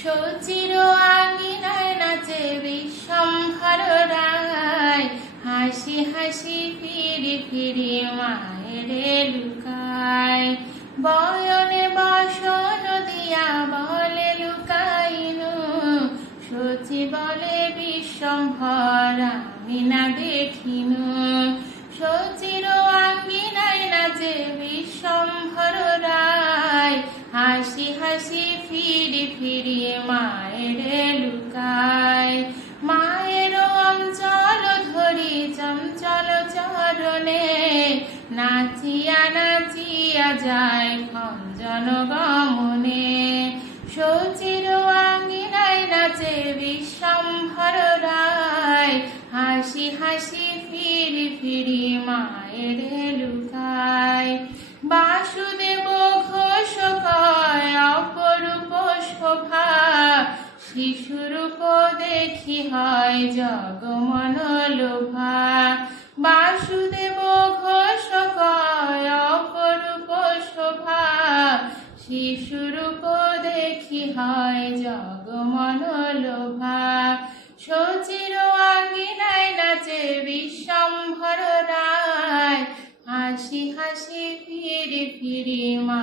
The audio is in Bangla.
সচির আঙিনায় নাচে বিশ্বম্ভর রায়। হাসি হাসি ফিরি ফিরি মায়ের লুকায়। বয়নে বসন দিয়া বলে লুকাইনু। সচি বলে বিশ্বম্ভর আমি না দেখিনু। হাসি হাসি ফিরি ফিরি মায়ের লুকায়। মায়ের অঞ্চল ধরি চঞ্চল চরণে, নাচিয়া নাচিয়া যায় খঞ্জন গমনে। সচির আঙ্গিনায় নাচে বিশ্বম্ভর রায়। হাসি হাসি ফিরি ফিরি মায়ের লুকায়। শিশুরূপ দেখি হয় জগমন লোভা। বাসুদেব ঘোষ অপরূপ শোভা। শিশুরূপ দেখি হয় জগমন লোভা। সচির আঙ্গিনায় নাচে বিশ্বম্ভর রায়। হাসি হাসি ফিরি ফিরি মা